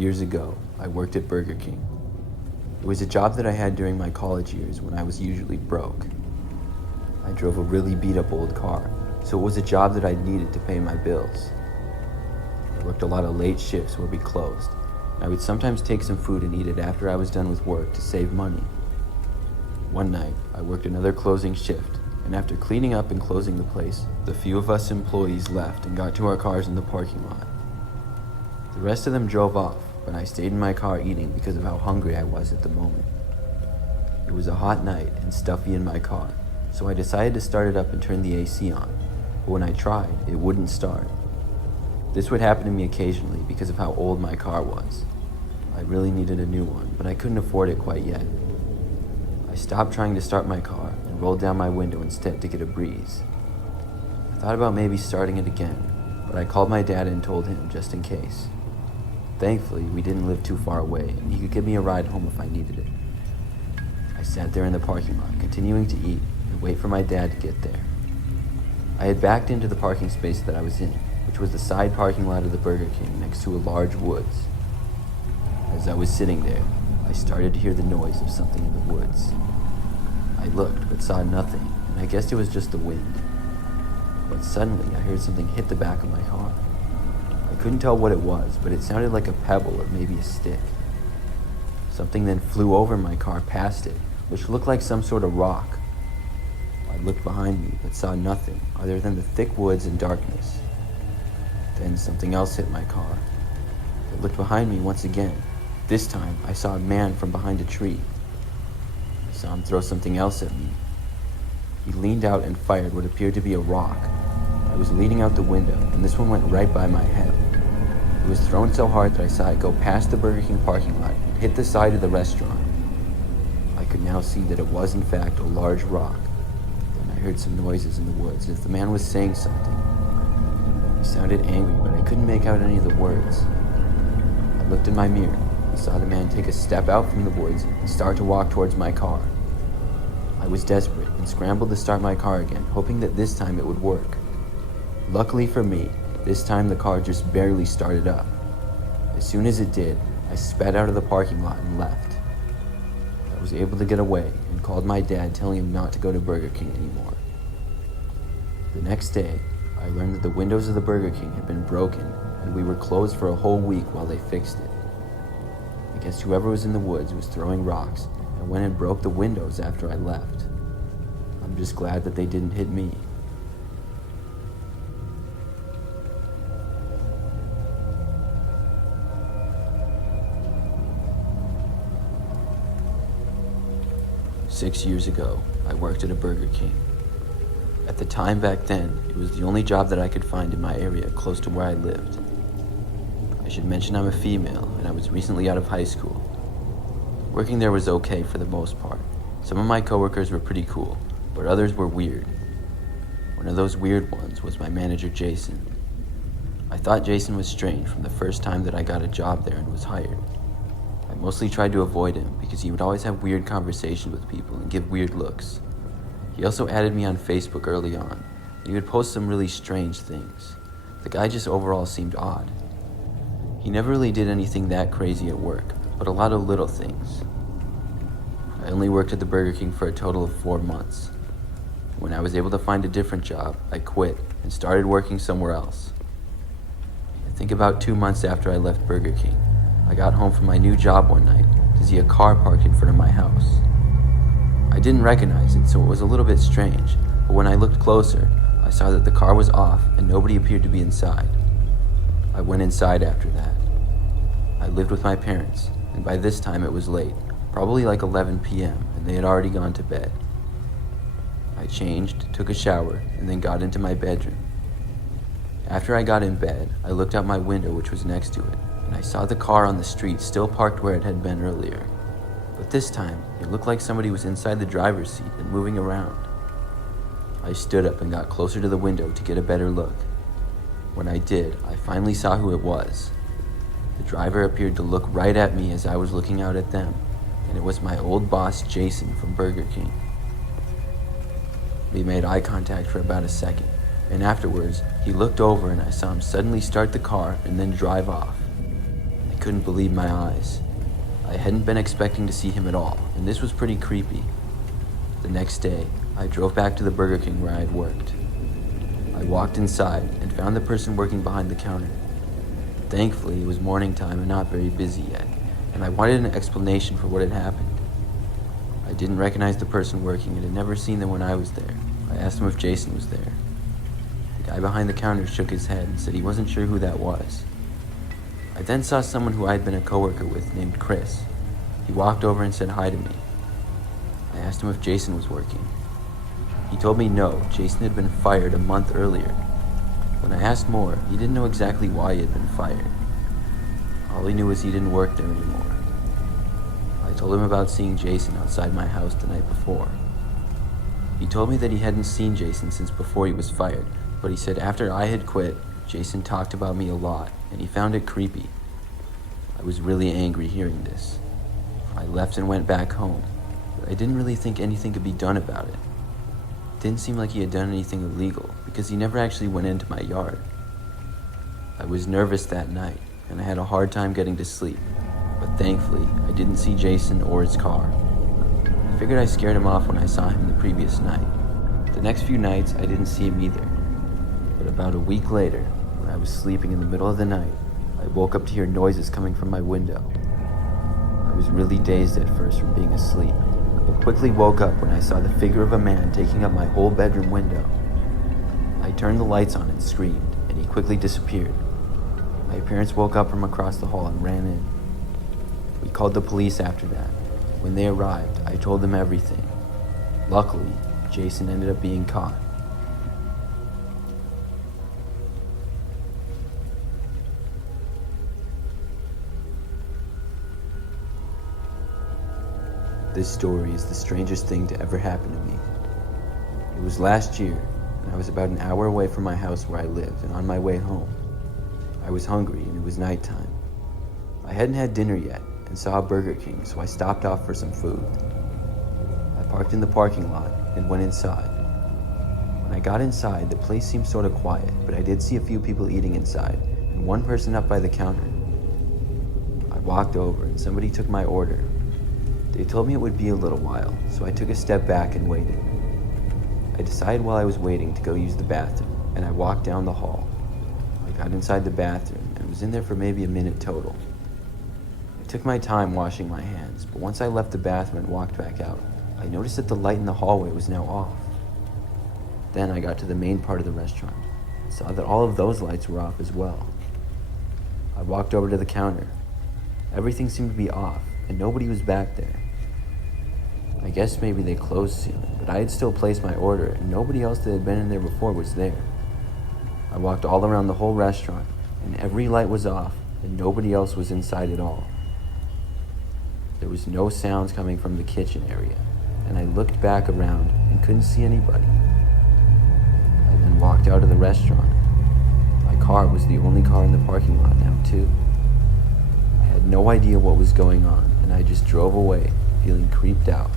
Years ago, I worked at Burger King. It was a job that I had during my college years when I was usually broke. I drove a really beat-up old car, so it was a job that I needed to pay my bills. I worked a lot of late shifts where we closed. I would sometimes take some food and eat it after I was done with work to save money. One night, I worked another closing shift, and after cleaning up and closing the place, the few of us employees left and got to our cars in the parking lot. The rest of them drove off, but I stayed in my car eating because of how hungry I was at the moment. It was a hot night and stuffy in my car, so I decided to start it up and turn the AC on, but when I tried, it wouldn't start. This would happen to me occasionally because of how old my car was. I really needed a new one, but I couldn't afford it quite yet. I stopped trying to start my car and rolled down my window instead to get a breeze. I thought about maybe starting it again, but I called my dad and told him just in case. Thankfully, we didn't live too far away, and he could give me a ride home if I needed it. I sat there in the parking lot, continuing to eat and wait for my dad to get there. I had backed into the parking space that I was in, which was the side parking lot of the Burger King next to a large woods. As I was sitting there, I started to hear the noise of something in the woods. I looked, but saw nothing, and I guessed it was just the wind. But suddenly, I heard something hit the back of my car. I couldn't tell what it was, but it sounded like a pebble or maybe a stick. Something then flew over my car past it, which looked like some sort of rock. I looked behind me, but saw nothing other than the thick woods and darkness. Then something else hit my car. I looked behind me once again. This time, I saw a man from behind a tree. I saw him throw something else at me. He leaned out and fired what appeared to be a rock. I was leaning out the window, and this one went right by my head. It was thrown so hard that I saw it go past the Burger King parking lot and hit the side of the restaurant. I could now see that it was in fact a large rock. Then I heard some noises in the woods as if the man was saying something. He sounded angry, but I couldn't make out any of the words. I looked in my mirror and saw the man take a step out from the woods and start to walk towards my car. I was desperate and scrambled to start my car again, hoping that this time it would work. Luckily for me, this time the car just barely started up. As soon as it did, I sped out of the parking lot and left. I was able to get away and called my dad telling him not to go to Burger King anymore. The next day, I learned that the windows of the Burger King had been broken and we were closed for a whole week while they fixed it. I guess whoever was in the woods was throwing rocks and went and broke the windows after I left. I'm just glad that they didn't hit me. Six years ago, I worked at a Burger King. At the time back then, it was the only job that I could find in my area close to where I lived. I should mention I'm a female and I was recently out of high school. Working there was okay for the most part. Some of my coworkers were pretty cool, but others were weird. One of those weird ones was my manager, Jason. I thought Jason was strange from the first time that I got a job there and was hired. I mostly tried to avoid him because he would always have weird conversations with people and give weird looks. He also added me on Facebook early on, and he would post some really strange things. The guy just overall seemed odd. He never really did anything that crazy at work, but a lot of little things. I only worked at the Burger King for a total of 4 months. When I was able to find a different job, I quit and started working somewhere else. I think about 2 months after I left Burger King, I got home from my new job one night to see a car parked in front of my house. I didn't recognize it, so it was a little bit strange, but when I looked closer, I saw that the car was off and nobody appeared to be inside. I went inside after that. I lived with my parents, and by this time it was late, probably like 11 p.m., and they had already gone to bed. I changed, took a shower, and then got into my bedroom. After I got in bed, I looked out my window, which was next to it, and I saw the car on the street still parked where it had been earlier. But this time, it looked like somebody was inside the driver's seat and moving around. I stood up and got closer to the window to get a better look. When I did, I finally saw who it was. The driver appeared to look right at me as I was looking out at them, and it was my old boss, Jason, from Burger King. We made eye contact for about a second, and afterwards, he looked over and I saw him suddenly start the car and then drive off. I couldn't believe my eyes. I hadn't been expecting to see him at all, and this was pretty creepy. The next day, I drove back to the Burger King where I had worked. I walked inside and found the person working behind the counter. Thankfully, it was morning time and not very busy yet, and I wanted an explanation for what had happened. I didn't recognize the person working and had never seen them when I was there. I asked him if Jason was there. The guy behind the counter shook his head and said he wasn't sure who that was. I then saw someone who I had been a coworker with named Chris. He walked over and said hi to me. I asked him if Jason was working. He told me no, Jason had been fired a month earlier. When I asked more, he didn't know exactly why he had been fired. All he knew was he didn't work there anymore. I told him about seeing Jason outside my house the night before. He told me that he hadn't seen Jason since before he was fired, but he said after I had quit, Jason talked about me a lot, and he found it creepy. I was really angry hearing this. I left and went back home, but I didn't really think anything could be done about it. It didn't seem like he had done anything illegal, because he never actually went into my yard. I was nervous that night, and I had a hard time getting to sleep, but thankfully, I didn't see Jason or his car. I figured I scared him off when I saw him the previous night. The next few nights, I didn't see him either. But about a week later, when I was sleeping in the middle of the night, I woke up to hear noises coming from my window. I was really dazed at first from being asleep, but quickly woke up when I saw the figure of a man taking up my whole bedroom window. I turned the lights on and screamed, and he quickly disappeared. My parents woke up from across the hall and ran in. We called the police after that. When they arrived, I told them everything. Luckily, Jason ended up being caught. This story is the strangest thing to ever happen to me. It was last year, and I was about an hour away from my house where I lived and on my way home. I was hungry and it was nighttime. I hadn't had dinner yet and saw a Burger King, so I stopped off for some food. I parked in the parking lot and went inside. When I got inside, the place seemed sort of quiet, but I did see a few people eating inside and one person up by the counter. I walked over and somebody took my order. They told me it would be a little while, so I took a step back and waited. I decided while I was waiting to go use the bathroom, and I walked down the hall. I got inside the bathroom and was in there for maybe a minute total. I took my time washing my hands, but once I left the bathroom and walked back out, I noticed that the light in the hallway was now off. Then I got to the main part of the restaurant and saw that all of those lights were off as well. I walked over to the counter. Everything seemed to be off, and nobody was back there. I guess maybe they closed soon, but I had still placed my order, and nobody else that had been in there before was there. I walked all around the whole restaurant, and every light was off, and nobody else was inside at all. There was no sounds coming from the kitchen area, and I looked back around and couldn't see anybody. I then walked out of the restaurant. My car was the only car in the parking lot now, too. I had no idea what was going on, and I just drove away, feeling creeped out.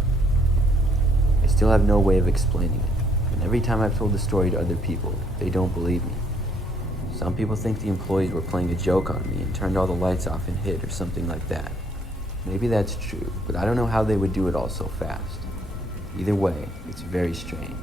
I still have no way of explaining it, and every time I've told the story to other people, they don't believe me. Some people think the employees were playing a joke on me and turned all the lights off and hid or something like that. Maybe that's true, but I don't know how they would do it all so fast. Either way, it's very strange.